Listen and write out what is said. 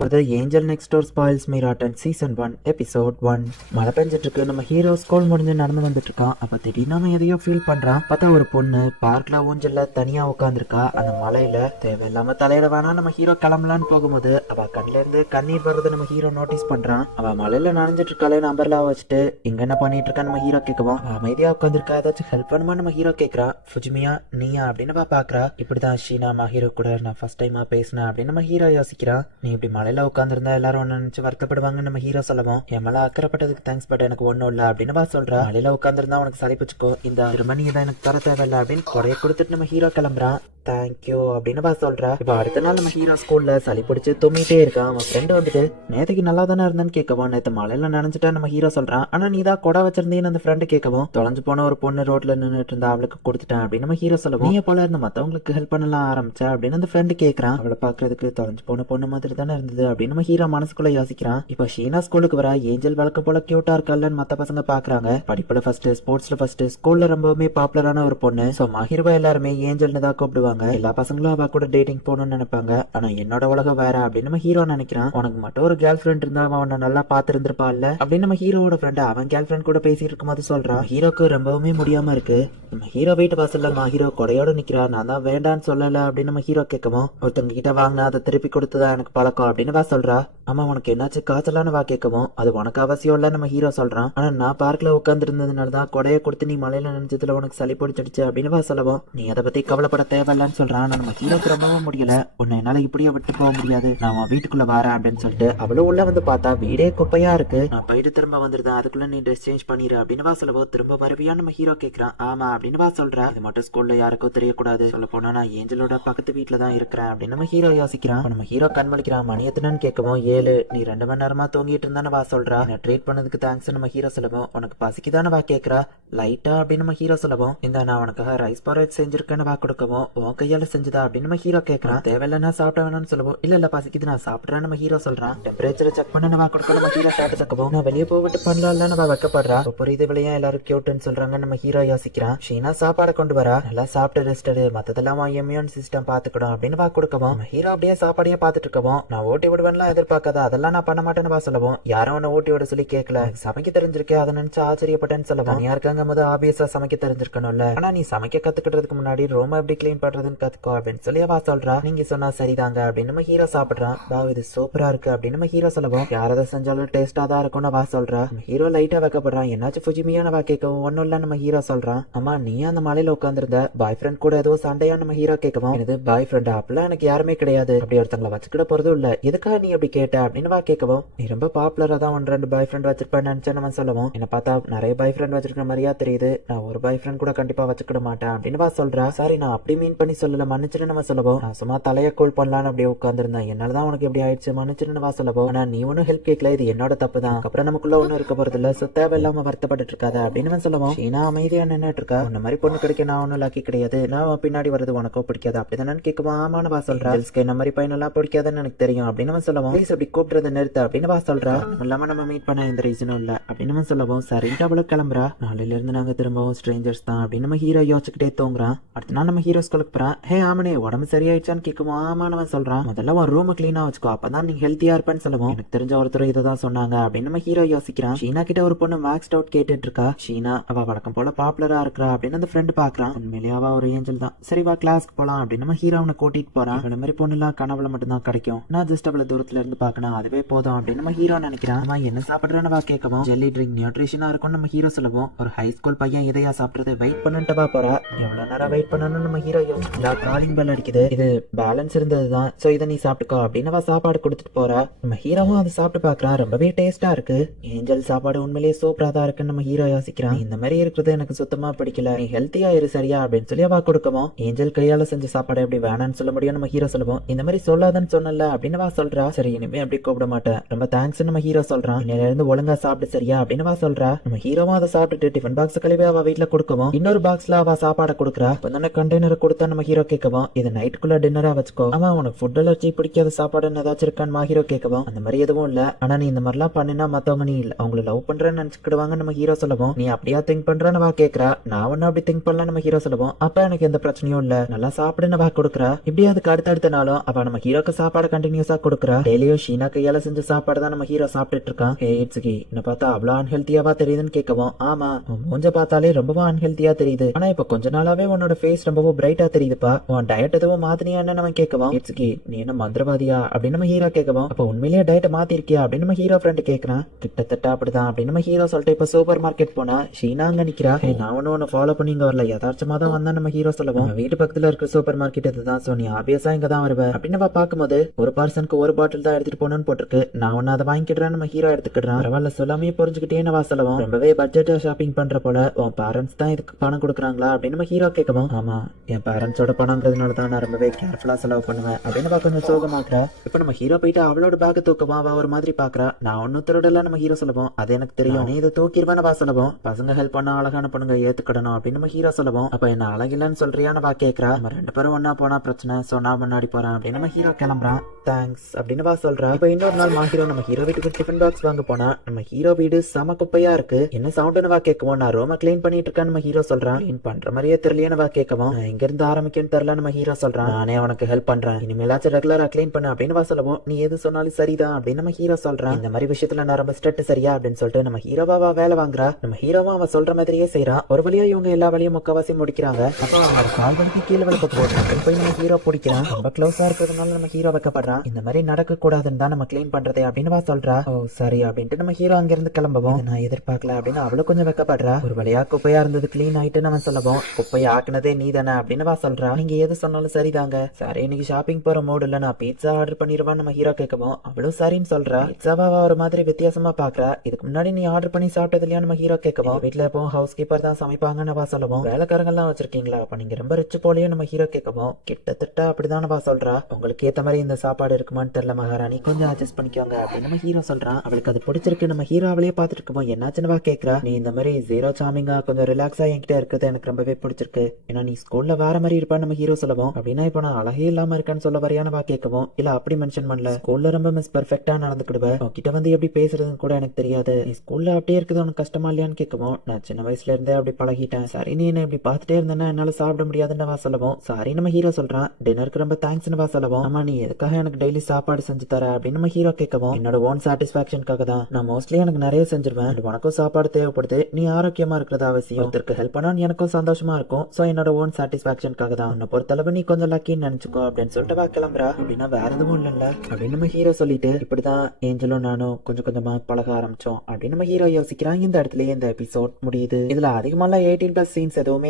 பார்க்க angel next door spoils me rotten season 1 episode 1. மழை பெஞ்சிட்டு இருக்கு. நம்ம ஹீரோ ஸ்கூல் முடிஞ்சு நடந்து வந்துட்டு இருக்கான். அப்ப திடீர்னு அவன் எதையோ ஃபீல் பண்றான். பார்த்தா ஒரு பொண்ணு பார்க்ல ஊஞ்சல்ல தனியா உட்காந்துருக்கா. அந்த மலையில தேவையில்லாம தலையில வேணா நம்ம ஹீரோ கிளம்பலான்னு போகும்போது அவ கண்ல இருந்து கண்ணீர் வர்றது நம்ம ஹீரோ நோட்டீஸ் பண்றான். அவ மலையில நனைஞ்சிட்டு இருக்காளே நம்பர்லாம் வச்சுட்டு இங்க என்ன பண்ணிட்டு இருக்கா நம்ம ஹீரோ கேட்கவும் அமைதியா உட்காந்துருக்கா. ஏதாச்சும் ஹெல்ப் பண்ணுமா நம்ம ஹீரோ கேட்கறா. ஃபுஜிமியா நீயா அப்படின்னு பாக்குறா. இப்படிதான் ஷீனா ஹீரோ கூட நான் ஃபர்ஸ்ட் டைமா பேசினேன் அப்படின்னு நம்ம ஹீரோ யோசிக்கிறான். நீ இப்படி மலையில உட்காந்துருந்தா எல்லாரும் ஒன்னு நினைச்சு வருத்தப்படுவாங்க நம்ம ஹீரோ சொல்லவும் என் மேல அக்கறைப்பட்டதுக்கு தேங்க்ஸ் பட் எனக்கு ஒன்னும் இல்ல அப்படின்னு சொல்றா. மலையில உட்காந்துருந்தா உனக்கு சளி பிடிச்சுக்கோ, இந்த திருமணி தான் எனக்கு தர தேவையில்ல அப்படின்னு கொடைய கொடுத்துட்டு நம்ம ஹீரோ கிளம்புறான். தேங்க்யூ அப்படின்னு சொல்றா. இப்ப அடுத்த நாள் நம்ம ஹீரோ ஸ்கூல்ல சளி பிடிச்சு தும்மிட்டே இருக்கான். அவன் ஃப்ரெண்டு வந்துட்டு நேற்றுக்கு நல்லா தானே இருந்தேன்னு கேட்கவும் நேற்று மலையில நினைஞ்சிட்டா நம்ம ஹீரோ சொல்றான். ஆனா நீ தான் கொடை வச்சிருந்தேன்னு அந்த ஃப்ரெண்டு கேட்கவும் தொலைஞ்சு போன ஒரு பொண்ணு ரோட்ல நின்றுட்டு இருந்தா அவளுக்கு கொடுத்துட்டேன் அப்படின்னு நம்ம ஹீரோ சொல்லவும் நீ போல இருந்த மத்தவங்களுக்கு ஹெல்ப் பண்ணலாம் ஆரம்பிச்சா அப்படின்னு அந்த ஃப்ரெண்டு கேட்கறான். அவளை பாக்குறதுக்கு தொலைஞ்சு போன பொண்ணு மாதிரி தானே இருந்தது அப்படின்னு நம்ம ஹீரோ மனசுக்குள்ள யோசிக்கிறான். இப்ப ஷீனா ஸ்கூலுக்கு வர ஏஞ்சல் வழக்க போல கியூட்டா இருக்கல்லன்னு மத்த பசங்க பாக்குறாங்க. படிப்புல ஃபர்ஸ்ட், ஸ்போர்ட்ஸ்ல ஃபர்ஸ்ட், ஸ்கூல்ல ரொம்பவுமே பாப்புலரான ஒரு பொண்ணு. சோ மஹிருவா எல்லாருமே ஏஞ்சல்னு தான் கூப்பிடுவாங்க. எல்லா பசங்களும் அவ கூட டேட்டிங் போகணும்னு நினைப்பாங்க. ஆனா என்னோட உலகம் வேற அப்படின்னு நம்ம ஹீரோ நினைக்கிறான். உனக்கு மட்டும் ஒரு கேர்ள் ஃபிரெண்ட் இருந்தா அவன் நல்லா பாத்து இருந்திருப்பான்ல அப்படின்னு நம்ம ஹீரோட ஃப்ரெண்ட் அவன் கேர்ள் ஃபிரெண்ட் கூட பேசிட்டு இருக்கும்போது சொல்றான். ஹீரோக்கு ரொம்பவுமே முடியாம இருக்கு. நம்ம ஹீரோ வீட்டு வாசல்ல ஹீரோ கொடையோட நிக்கிறா. நான் தான் வேண்டான்னு சொல்லல அப்படின்னு நம்ம ஹீரோ கேட்கவும் ஒருத்தங்க கிட்ட வாங்கினா அதை திருப்பி கொடுத்துதான் எனக்கு பழக்கம் அப்படின்னு சொல்றா. ஆமா உனக்கு என்னாச்சு காய்ச்சலான்னு கேட்கவும் அது உனக்கு அவசியம் இல்ல நம்ம ஹீரோ சொல்றான். ஆனா நான் பார்க்ல உட்கார்ந்து இருந்ததுனாலதான் கொடைய கொடுத்து நீ மலையில நினைச்சதுல உனக்கு சளி பிடிச்சிடுச்சு அப்படின்னு சொல்லவும் நீ அதை பத்தி கவலைப்பட தேவையில்லன்னு சொல்றான். நம்ம ஹீரோக்கு ரொம்பவும் முடியல. உன்னை என்னால இப்படியே விட்டு போக முடியாது, நான் உன் வீட்டுக்குள்ள வரேன் அப்படின்னு சொல்லிட்டு அவளும் உள்ள வந்து பார்த்தா வீடே குப்பையா இருக்கு. நான் போயிட்டு திரும்ப வந்துருந்தேன், அதுக்குள்ள நீ ட்ரெஸ் சேஞ்ச் பண்ணிரு அப்படின்னு சொல்லவோ திரும்ப வருவியா நம்ம ஹீரோ கேட்கறான். ஆமா அப்படின்னு சொல்றா. இது மட்டும் ஸ்கூல்ல யாருக்கும் தெரியக்கூடாது, சொல்ல போனா நான் ஏஞ்சலோட பக்கத்து வீட்டுல தான் இருக்கிறேன் அப்படின்னு நம்ம ஹீரோ யோசிக்கிறான். நம்ம ஹீரோ கண்மளிக்கிறான். மணி எத்தனைன்னு கேட்கவும் 7. நீ 2 மணி நேரமா தூங்கிட்டு இருந்தானு சொல்றா. என்ன ட்ரீட் பண்ணதுக்கு தேங்க்ஸ் நம்ம ஹீரோ சொல்லவும் உனக்கு பசிக்குதானு கேட்கறா. லைட்டா அப்படின்னு நம்ம ஹீரோ சொல்லவும் இந்த நான் உனக்காக ரைஸ் பாரேட் செஞ்சிருக்கேன்னு கொடுக்கவும் உன் கையால செஞ்சதா அப்படின்னு நம்ம ஹீரோ கேட்கறான். தேவையில்லைன்னா சாப்பிட வேணாம்னு சொல்லவும் இல்ல பசிக்குது நான் சாப்பிட்றேன் நம்ம ஹீரோ சொல்றான். டெம்பரேச்சரை செக் பண்ண நம்ம கொடுக்க நம்ம ஹீரோ ஸ்டார்ட் தக்கவும் நான் வெளியே போவிட்டு பண்ணலாம்ல நம்ம வைக்கப்படுறா. புரியுது விளையா எல்லாரும் கியூட்னு சொல்றாங்க நம்ம ஹீரோ யோசிக்கிறான். ஷீனா சாப்பாடு கொண்டு வரா. நல்லா சாப்பிட்டு ரெஸ்ட் எடு, மத்ததெல்லாம் இம்யூன் சிஸ்டம் பாத்துக்கணும் அப்படின்னு கொடுக்கவும் நம்ம ஹீரோ அப்படியே சாப்பாடையே பாத்துட்டு இருக்கவும் நான் ஓட்டி விடுவேன்லாம் எதிர்பார்க்காத, அதெல்லாம் நான் பண்ண மாட்டேன்னு சொல்லவும் யாரும் உன்னை ஓட்டி விட சொல்லி கேட்கல, சமைக்க தெரிஞ்சிருக்கே அதை நினைச்சு ஆச்சரியப்பட்டேன்னு சொல்லவும் தனியா இருக்காங்க போது ஆபியஸா சமைக்க தெரிஞ்சிருக்கணும்ல, ஆனா நீ சமைக்க கத்துக்கிட்டதுக்கு முன்னாடி ரூம் எப்படி கிளீன் பண்றதுன்னு கத்துக்கோ அப்படின்னு சொல்லி அவ சொல்றா. நீங்க சொன்னா சரிதாங்க அப்படின்னு நம்ம ஹீரோ சாப்பிடுறான். இது சூப்பரா இருக்கு அப்படின்னு நம்ம ஹீரோ சொல்லவும் யாரதை செஞ்சாலும் டேஸ்டா தான் இருக்கும்னு வா சொல்றா. ஹீரோ லைட்டா வைக்கப்படுறான். என்னாச்சு ஃபுஜிமியான வா கேட்கவும் ஒன்னும் இல்ல நம்ம ஹீரோ சொல்றான். அம்மா நீ அந்த மலையில உட்காந்துருந்த பாய் ஃப்ரெண்ட் கூட ஏதோ சண்டையா நம்ம ஹீரோ கேட்கவும் இது பாய் ஃப்ரெண்ட் அப்பெல்லாம் எனக்கு யாருமே கிடையாது, அப்படி ஒருத்தங்களை வச்சுக்கிட போறதும் இல்ல, எதுக்காக நீ அப்படி கேட்ட அப்படின்னு வா கேட்கவும் நீ ரொம்ப பாப்புலரா தான் 1-2 பாய் ஃப்ரெண்ட் வச்சிருப்பேன்னு நினைச்சேன் நம்ம சொல்லவும் என்ன பார்த்தா நிறைய பாய் ஃப்ரெண்ட் வச்சிருக்கிற மாதிரியா தெரியுது, நான் ஒரு பாய் ஃப்ரெண்ட் கூட கண்டிப்பா வச்சுக்கிட மாட்டேன் அப்படின்னு வா சொல்றா. சாரி நான் அப்படி மீன் பண்ணி சொல்லல மன்னிச்சுன்னு நம்ம சொல்லவும் நான் சும்மா தலையை கூல் பண்ணலான்னு அப்படியே உட்காந்துருந்தேன், என்னாலதான் உனக்கு எப்படி ஆயிடுச்சு மன்னிச்சுன்னு வா சொல்லவும் ஆனா நீ ஒன்னும் ஹெல்ப் கேட்கல, இது என்னோட தப்பு தான், அப்புறம் நமக்குள்ள ஒன்னும் இருக்க போறது இல்ல, சுத்தேவை இல்லாம வருத்தப்பட்டு இருக்காத அப்படின்னு சொல்லவும் ஷீனா அமைதியா நின்னுட்டு இருக்கா. இந்த மாதிரி பொண்ணு கிடைக்க நான் ஒன்னும் லாக்கி கிடையாது, நான் பின்னாடி வருது உனக்கோ பிடிக்காது அப்படிதானு கேட்கவும் ஆமான்னு வா சொல்றா. இந்த மாதிரி பையனெல்லாம் பிடிக்காதுன்னு எனக்கு தெரியும் அப்படின்னு சொல்லவும் ப்ளீஸ் அப்படி கூப்பிடுறத நிறுத்த அப்படின்னு வா சொல்றா. இல்லாம நம்ம மீட் பண்ண எந்த ரீசனும் இல்ல அப்படின்னு சொல்லவும் சரின்ட்டு அவளை கிளம்புறா. நாளையில இருந்து நாங்க திரும்பவும் ஸ்ட்ரேஞ்சர்ஸ் தான் அப்படின்னு நம்ம ஹீரோ யோசிச்சுக்கிட்டே தூங்குறான். அடுத்த நாள் நம்ம ஹீரோ ஸ்கூலுக்கு போறான். ஹே ஆமனே உடம்பு சரியாயிடுச்சான்னு கேட்கும் ஆமானவன் சொல்றான். முதல்ல ஒரு ரூம் கிளீனா வச்சுக்கோ, அப்பதான் நீ ஹெல்த்தியா இருப்பேன்னு சொல்லவும் எனக்கு தெரிஞ்ச ஒருத்தர் இதை தான் சொன்னாங்க அப்படின்னு நம்ம ஹீரோ யோசிக்கிறான். ஷீனா கிட்ட ஒரு பொண்ணு மேக்ஸ் அவுட் கேட்டுட்டு இருக்கா. ஷீனா அவ வழக்கம் போல பாப்புலரா இருக்கா அப்படின்னு அந்த ஃப்ரெண்ட் பாக்குறான். உண்மையிலேயே அவ ஒரு ஏஞ்சல் தான், சரி வா கிளாஸ்க்கு போலாம் அப்படின்னு நம்ம ஹீரோ அவனை கூட்டிட்டு போறான். இந்த மாதிரி பொண்ணு எல்லாம் கனவுல மட்டும் தான் கிடைக்கும், நான் ஜஸ்ட் அவளை தூரத்துல இருந்து பாக்கணும் அதுவே போதும் அப்படின்னு நம்ம ஹீரோ நினைக்கிறான். அவன் என்ன சாப்பிடுறான்னு வா கேட்கவும் ஜெல்லி ட்ரிங்க் நியூட்ரிஷனா இருக்கும் நம்ம ஹீரோ சொல்லவும் ஒரு ஹை ஸ்கூல் பையன் இதையா சாப்பிடுறது, வெயிட் பண்ணிட்டு வா போறா. எவ்வளவு நேரம் வெயிட் பண்ணணும் நம்ம ஹீரோ காலிங் பெல் அடிக்குது, இது பேலன்ஸ் இருந்ததுதான் சோ இதை நீ சாப்பிட்டுக்கோ அப்படின்னு அவ சாப்பாடு கொடுத்துட்டு போறா. நம்ம ஹீரோவும் அதை சாப்பிட்டு பாக்குறான். ரொம்பவே டேஸ்டா இருக்கு. ஏஞ்சல் சாப்பாடு உண்மையிலேயே சூப்பரா தான் இருக்குன்னு நம்ம ஹீரோ யோசிக்கிறான். இந்த மாதிரி இருக்கிறது எனக்கு சுத்தமா பிடிக்கல, நீ ஹெல்த்தியா இரு சரியா அப்படின்னு சொல்லி அவ கொடுக்கவும் ஏஞ்சல் கையால செஞ்ச சாப்பாடு எப்படி வேணான்னு சொல்ல முடியும் நம்ம ஹீரோ சொல்லுவோம். இந்த மாதிரி சொல்லாதன்னு சொன்னல அப்படின்னு வா சொல்றா. சரி இனிமே அப்படி கூப்பிட மாட்டேன், ரொம்ப தேங்க்ஸ் நம்ம ஹீரோ சொல்றான். இன்னையில இருந்து ஒழுங்கா சாப்பிட்டு சரியா அப்படின்னு வா சொல்றா. நம்ம ஹீரோவும் அதை சாப்பிட்டுட்டு டிஃபன் பாக்ஸ் கழுவி அவ வீட்டுல கொடுக்கவும் இன்னொரு பாக்ஸ்ல அவ சாப்பாடு கொடுக்குறா. கண்டெய்னர் கொடுத்தா நம்ம ஹீரோ கேட்கவும் இது நைட்டுக்குள்ள டின்னரா வச்சுக்கோ, ஆமா உனக்கு ஃபுட் அலர்ஜி பிடிக்காத சாப்பாடுன்னு ஏதாச்சும் இருக்கான்னு ஹீரோ கேட்கவும் அந்த மாதிரி எதுவும் இல்ல, ஆனா நீ இந்த மாதிரிலாம் பண்ணினா மத்தவங்க நீ அவங்களை லவ் பண்றேன்னு நினைச்சுக்கிடுவாங்க நம்ம ஹீரோ சொல்லவும் நீ அப்படியா திங்க் பண்றேன்னு வா கேட்கறா. நான் ஒன்னும் அப்படி திங்க் பண்ணலாம் நம்ம ஹீரோ சொல்லவும் அப்ப எனக்கு எந்த பிரச்சனையும் இல்ல, நல்லா சாப்பிடுன்னு வா கொடுக்குறா. இப்படி அதுக்கு அடுத்த நாளும் அவ நம்ம ஹீரோக்கு சாப்பாடு கண்டினியூஸா கொடுக்குறா. டெய்லியும் ஷீனா கையால செஞ்ச சாப்பாடு தான் நம்ம ஹீரோ சாப்பிட்டுட்டு இருக்கான். ஹே இட்சுகி, என்ன பார்த்தா அவ்வளவு அன்ஹெல்த்தியாவா தெரியுதுன்னு கேட்கவும், ஆமா உன் மூஞ்ச பார்த்தாலே ரொம்பவும் அன்ஹெல்த்தியா தெரியுது. ஆனா இப்ப கொஞ்ச நாளாவே உன்னோட ஃபேஸ் ரொம்பவும் பிரைட்டா தெரியுதுப்பா. உன் டயட் எதுவும் மாத்தினியான்னு நம்ம கேட்கவும், இட்சுகி நீ என்ன மந்திரவாதியா அப்படின்னு நம்ம ஹீரோ கேட்கவும், அப்ப உண்மையிலேயே டயட்டை மாத்திருக்கியா அப்படின்னு நம்ம ஹீரோ ஃப்ரெண்ட் கேட்கறான். கிட்டத்தட்ட அப்படிதான் அப்படின்னு நம்ம ஹீரோ சொல்லிட்டு இப்ப சூப்பர் மார்க்கெட் போனா ஷீனா அங்க நிக்கிறா. நான் ஒன்னு ஃபாலோ பண்ணி இங்க வரல, யதார்த்தமா தான் வந்தா நம்ம ஹீரோ சொல்லவும், வீட்டு பக்கத்துல இருக்கிற சூப்பர் மார்க்கெட் இதுதான், சோ நீ ஆபியஸா இங்க தான் வருவ அப்படின்னு நம்ம பாக்கும்போது ஒரு பர்சனுக்கு ஒரு பாட்டில் தான் எடுத்துட்டு போகணும்னு போட்டிருக்கு. நான் ஒன்னு அதை வாங்கிக்கிறேன் நம்ம ஹீரோ எடுத்துக்கிட்டான். பரவாயில்ல சொல்லாமே புரிஞ்சுக்கிட்டே நம்ம சொல்லவும், ரொம்பவே பட்ஜெட் ஷாப்பிங் பண்ற போல, உன் பேரண்ட்ஸ் தான் இதுக்கு பணம் கொடுக்குறாங்களா அப்படின்னு நம்ம ஹீரோ கேட்கவும், ஆமா என் பேரண்ட்ஸோட பணங்கிறதுனால தான் நான் ரொம்பவே கேர்ஃபுல்லா செலவு பண்ணுவேன் அப்படின்னு கொஞ்சம் சோகமாக்குற. இப்ப நம்ம ஹீரோ போயிட்டு அவளோட பேக் தூக்கமா அவ ஒரு மாதிரி பாக்குறா. நான் ஒன்னு திருடல நம்ம ஹீரோ சொல்லுவோம், அது எனக்கு தெரியும், நீ இதை தூக்கிடுவேன்னு வா சொல்லவும், பசங்க ஹெல்ப் பண்ண அழகான பொண்ணுங்க ஏத்துக்கிடணும் அப்படின்னு நம்ம ஹீரோ சொல்லுவோம். அப்ப என்ன அழகில்லன்னு சொல்றியான்னு வா கேக்குறா. நம்ம 2 பேரும் ஒன்னா போனா பிரச்சனை, சோ நான் முன்னாடி போறேன் அப்படின்னு நம்ம ஹீரோ கிளம்புறான். தேங்க்ஸ் அப்படின்னு வா சொல்றா. இப்ப இன்னொரு நாள் மாஹீரோ நம்ம ஹீரோ வீட்டுக்கு டிஃபன் பாக்ஸ் வாங்க போனா நம்ம ஹீரோ வீடு செம குப்பையா இருக்கு. என்ன சவுண்டுன்னு வா கேட்கவும், நான் ரூம கிளீன் பண்ணிட்டு இருக்கேன்னு நம்ம ஹீரோ சொல்றான். கிளீன் பண்ற மாதிரியே தெரியலையான்னு வா கேட்கவும், எங்க இருந்து ஆரம்பிக்கும்னு தெரியல நம்ம ஹீரோ சொல்றான். நானே உனக்கு ஹெல்ப் பண்றேன், இனிமேலாச்சும் ரெகுலரா கிளீன் பண்ண அப்படின்னு வா சொல்லவும், நீ எது சொன்னாலும் சரிதான் அப்படின்னு நம்ம ஹீரோ சொல்றான். இந்த மாதிரி விஷயத்துல நான் ரொம்ப ஸ்ட்ரிக்ட் சரியா அப்படின்னு சொல்லிட்டு நம்ம ஹீரோவா வேலை வாங்குறா. நம்ம ஹீரோவா அவ சொல்ற மாதிரியே செய்யறான். ஒரு வழியா இவங்க எல்லா வேலையும் முக்கவாசி முடிக்கிறாங்க. அப்போ அவங்களோட கால் வலிக்கு கீழே விளக்க போட்டு போய் நம்ம ஹீரோ பிடிக்கிறான். ரொம்ப க்ளோஸா இருக்கிறதுனால நம்ம ஹீரோ வைக்கப்படுறான். இந்த மாதிரி நடக்க கூடாதுன்னு தான் நம்ம கிளீன் பண்றதே அப்படின்னு வா சொல்றா. ஓ சரி அப்படின்ட்டு நம்ம ஹீரோ அங்க இருந்து கிளம்பவும், நான் எதிர்பார்க்கல அப்படின்னு அவளும் கொஞ்சம் வைக்கப்படுறா. ஒரு வழியா குப்பையா இருந்தது கிளீன் ஆயிட்டு நம்ம சொல்லவும், குப்பையை ஆக்குனதே நீ தானே அப்படின்னு வா சொல்றா. நீங்க எது சொன்னாலும் சரிதாங்க, சரி இன்னைக்கு ஷாப்பிங் போற மூடு இல்ல, நான் பீட்சா ஆர்டர் பண்ணிடுவான்னு நம்ம ஹீரோ கேட்கவும், அவளும் சரின்னு சொல்றா. பீட்சாவா ஒரு மாதிரி வித்தியாசமா பாக்குறா. இதுக்கு முன்னாடி நீ ஆர்டர் பண்ணி சாப்பிட்டது இல்லையா நம்ம ஹீரோ கேட்கவும், வீட்டுல எப்பவும் ஹவுஸ் கீப்பர் தான் சமைப்பாங்கன்னு வா சொல்லவும், வேலைக்காரங்க எல்லாம் வச்சிருக்கீங்களா, அப்ப நீங்க ரொம்ப ரிச் போலயே நம்ம ஹீரோ கேட்கவும், கிட்டத்தட்ட அப்படிதான் வா சொல்றா. உங்களுக்கு ஏத்த மாதிரி இந்த சாப்பாடு இருக்குமான்னு தெரியல மகாராணி, கொஞ்சம் அட்ஜஸ்ட் பண்ணிக்கோங்க அப்படின்னு நம்ம ஹீரோ சொல்றான். அவளுக்கு அது பிடிச்சிருக்கு. நம்ம ஹீரோ அவளையே பார்த்துட்டு இருக்கோம், என்னாச்சுன்னு வா கேட்கறா. நீ இந்த மாதிரி ஜீரோ சாமிங்கா கொஞ்சம் ரிலாக்ஸா என்கிட்ட இருக்கிறது எனக்கு ரொம்பவே பிடிச்சிருக்கு. ஏன்னா நீ ஸ்கூல்ல வேற மாதிரி இருப்பான்னு நம்ம ஹீரோ சொல்லவும், அப்படின்னா இப்ப நான் அழகே இல்லாம இருக்கேன்னு சொல்ல வரையான வா கேட்கவும், இல்ல அப்படி மென்ஷன் பண்ணல, ஸ்கூல்ல ரொம்ப மிஸ் பெர்ஃபெக்ட்டா நடந்துக்கிடுவேன், உன்கிட்ட வந்து எப்படி பேசுறதுன்னு கூட எனக்கு தெரியாது, நீ ஸ்கூல்ல அப்படியே இருக்குது உனக்கு கஷ்டமா இல்லையான்னு கேட்கவும், நான் சின்ன வயசுல இருந்தே அப்படி பழகிட்டேன், சரி நீ என்ன இப்படி பார்த்துட்டே இருந்தேன்னா என்னால சாப்பிட முடியாதுன்னு வா சொல்லவும், சாரி நம்ம ஹீரோ சொல்றான். டின்னருக்கு ரொம்ப தேங்க்ஸ்னு வா சொல்லவும், ஆமா நீ எதுக்காக எனக்கு டெய்லி சாப்பாடு செஞ்சு தர அப்படின்னு நம்ம ஹீரோ கேட்கவும், என்னோட ஓன் சாட்டிஸ்பாக்சனுக்காக தான், நான் மோஸ்ட்லி எனக்கு நிறைய செஞ்சிருவேன், உனக்கும் சாப்பாடு தேவைப்படுது, நீ ஆரோக்கியமா இருக்கிறது அவசியம், ஒருத்தருக்கு ஹெல்ப் பண்ணா எனக்கும் சந்தோஷமா இருக்கும், சோ என்னோட ஓன் சாட்டிஸ்பாக்சனுக்காக தான், உன்னை பொறுத்தளவு நீ கொஞ்சம் லக்கின்னு நினைச்சுக்கோ அப்படின்னு சொல்லிட்டு வா கிளம்புறா. அப்படின்னா வேற எதுவும் இல்லைல்ல அப்படின்னு நம்ம ஹீரோ சொல்லிட்டு, இப்படிதான் ஏஞ்சலும் நானும் கொஞ்சம் கொஞ்சமா பழக ஆரம்பிச்சோம் அப்படின்னு நம்ம ஹீரோ யோசிக்கிறான். இந்த இடத்துலயே இந்த எபிசோட் முடியுது. இதுல அதிகமா 18+ சீன்ஸ் எதுவுமே